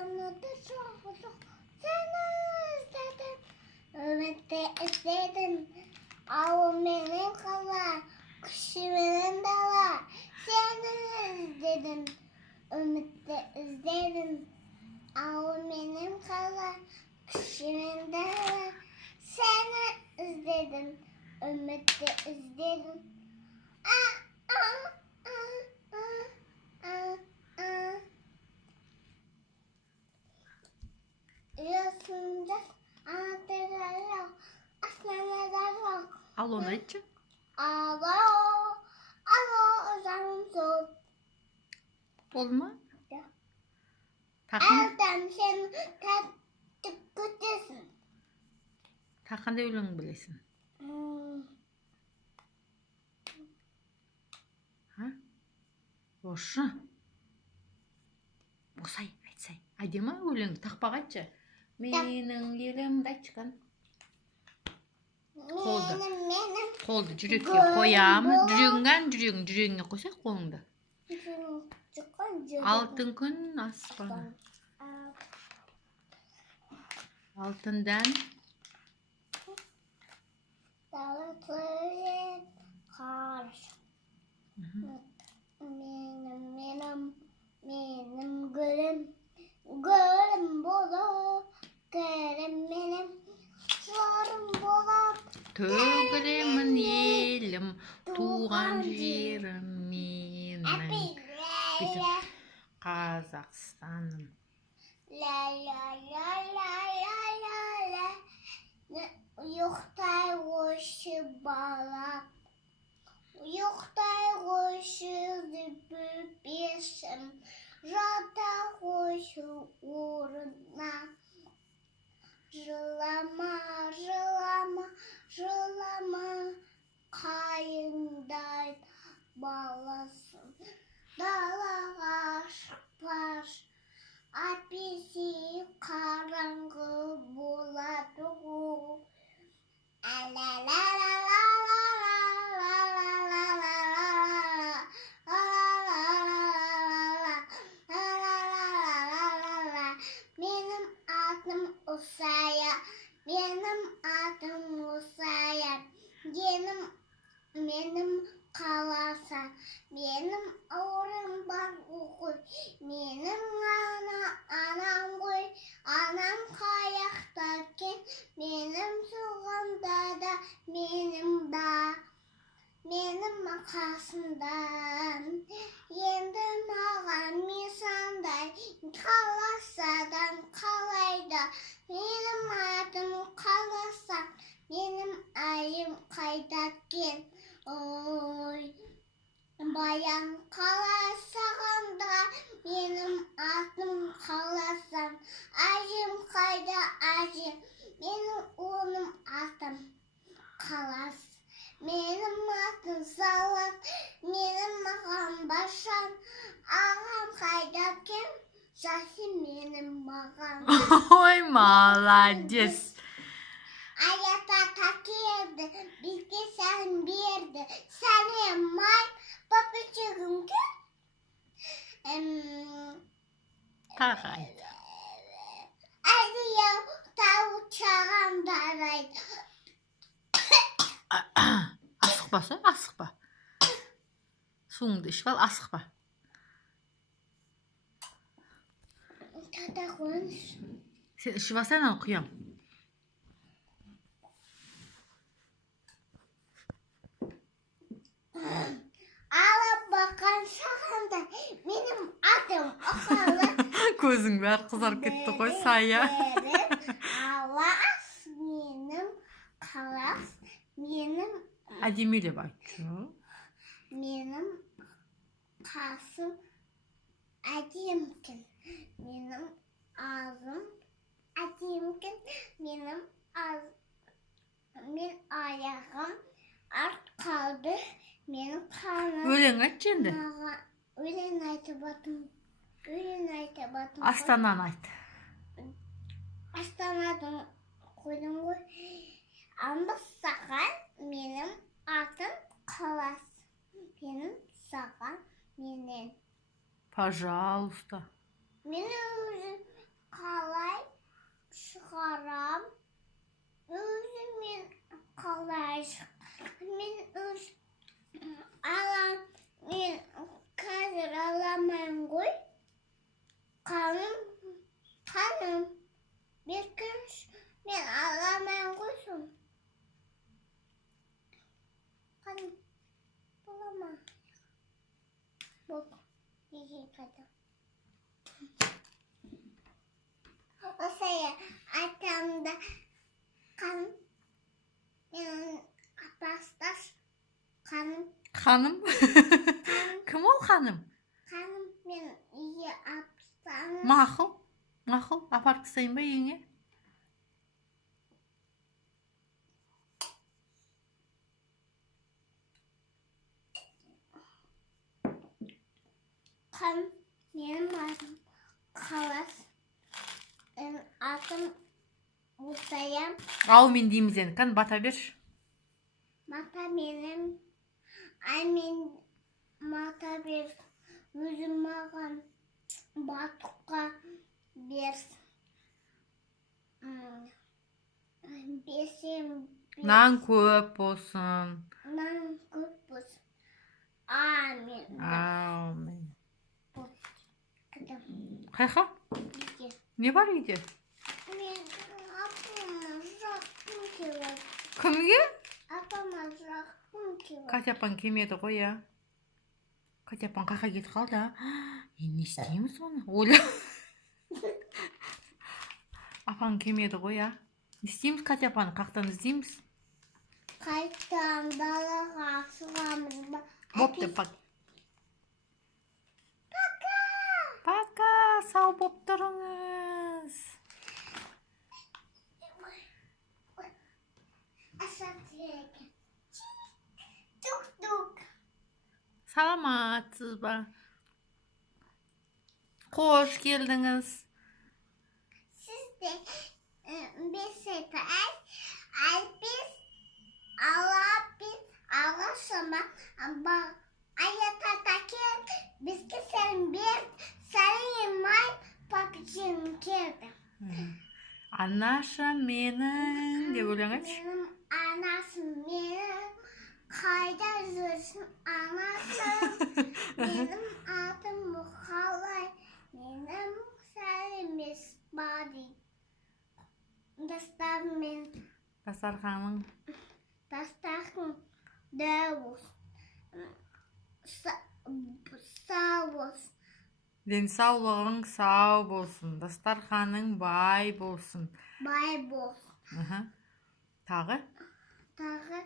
Tanrı'da çok seni istedim. Ümit'te istedim. Avum benim kadar. Kuşu benim dala. Seni izledim. Ümit'te izledim. Avum benim kadar. Kuşu benim dala. Seni izledim. Ümit'te izledim. Yasında anahtarlar yok. Aslanlar yok. Al onu için. Alo. Alo. Canım soğuk. Olma. Ya. Takın. Erdem sen kötüsün. Takın da öyle bilesin. Ha? Boşu. Bosay, aytsay. Adema öyle takpağaçça. Menin yerimde çıkan. Koldu. Koldu cürükке koyamı. Cürüğüne koysak kolunda. Altın gün asfana. Altından Dağıtırım karşı. Benim gülüm bulup, gülüm benim sorun bulup. Tögülümün yelim, tuğan jerim menin. Bizim Kazakistan'ım. La la la la la la la. Yoktay koşu bağla. Yoktay koşu zübübesim. Rada koşu uğruna. Rılama, rılama, rılama. Kayından bağlasın. Dala aşk var. Abisi karanlığı buladı. La la la la la la la la la la. Benim adım Usaya. Benim adım Usaya. Benim kalasa. Benim oğlum bak okur. Benim anam koy. Anam kayaktaki. Benim suğumda da. Benim da. Benim makasımdan. Yendim ağam misanday. Kalasadan kalayda. Benim adım kalasa. Benim ayım kaydakken. Oy. Bayan kalasağında benim adım kalasam. Acım kayda acım. Benim oğlum adım kalas. Benim adım salat. Benim ağam başan. Ağam kaydakken zaten benim ağam. Oy молодец. Ayata takirdi. Bilgi sen birdi. Senin may babacığım ki. Takay. Hadi ya tavuk çağım daraydı. Asıqbasa, asıqba. Suңды ішіп ал, асықпа. Tata konuş. Sen ішіп алсаң, құям. Alıp bakan şahında benim adım akalı. Көзің бәрі қызарып кетті ғой, Сая. Алас benim kalas. Benim Әдемелеп айтшы. benim kasım acımkın. Benim ağzım acımkın. Benim ayağım art kaldı. Benim karnım. Өлең айтшы енді. Ölen ayta batım. Ölen ayta batım. Астананы айт. Astana'dan koydum koy. Ama sakal benim adım kalas. Benim sakal benim. Пожалуйста. Benim қалай шығарам? Өзімен қалай мен мен қазір аламын ғой. Қаным, беркінші мен аламын ғой сон. Қаным, болама. Бол, неге қайда? Осылай айтамда қаным, мен апасташ қаным. Ханым? Кім ол ханым? Қаным, мен үйге апсам. Мақұл, апарып тастайын ба үйіңе? Қаным, менің атым Қалас. Атым Мұсаям. Аумен дейміз енді, қан бата берші. Мата менің. Мен мата бер. Өзім маған батуққа берсін. Бесем. Нан көп болсын. Нан көп болсын. Амен. Аумен. Қадам. Қайқа? Үйге. Не бар үйде? Мен апама жақын келеді. Кімге? Апама жақын келеді. Катяпан келмеді ғой, я. Катяпан қайқа кетіп қалды, а? Не істейміз оны? Оля. Апаң келмеді ғой, я. Не істейміз Катяпаны? Қақтан іздейміз? Қайтам далаға шығамыз ба? Бопты, пока. Пока! Сау боп тұрыңыз. Тук-тук. Саламатсыз ба? Қош келдіңіз. Сізде бес айтайын. Біз алғашыма аятата келді. Бізге сәлем берді. Сәлемай папичин келді. Анаша менің деп өлеңетші. Менің анасым менің. Қайда жүрсің анасы? Менің атым Мұқалай. Менің сәлемес бады. Дастарханың Дастарханың дәу сау болсын. денсаулығың сау болсын. Дастарханың бай болсын. Бай болсын. Тағы? Тағы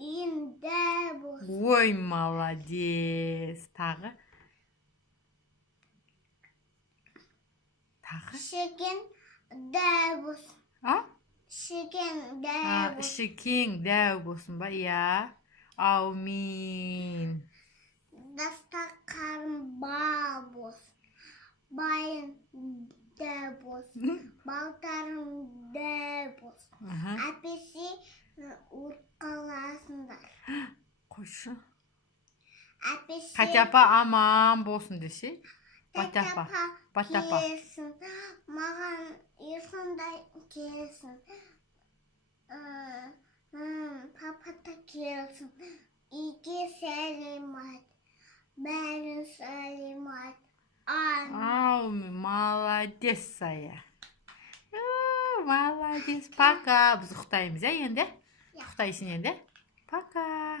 үйін дәу болсын. Ой, молодец. Тағы? Тағы? Шеген дәу болсын. А? Шеген дәу болсын. Шекең дәу болсын ба? Я. Аумин. Дастарханым бал болсын. Байын дәу болсын. Балдарым дәу болсын. Әпесі ұтқаласындар. Қойшы. Әпесі Катяпа аман болсын десе. Батяпа. келсін. Маған ерсондай келсін. Папа да келсін. Үйге сәлем айт. Бәрін сәлем айт. Аумин, молодец, Сая. Молодец. Пока. Біз ұқтаймыз, енді? Ұқтайсың енді? Пока.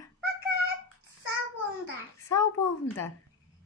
Сау болыңдар. Сау болыңдар.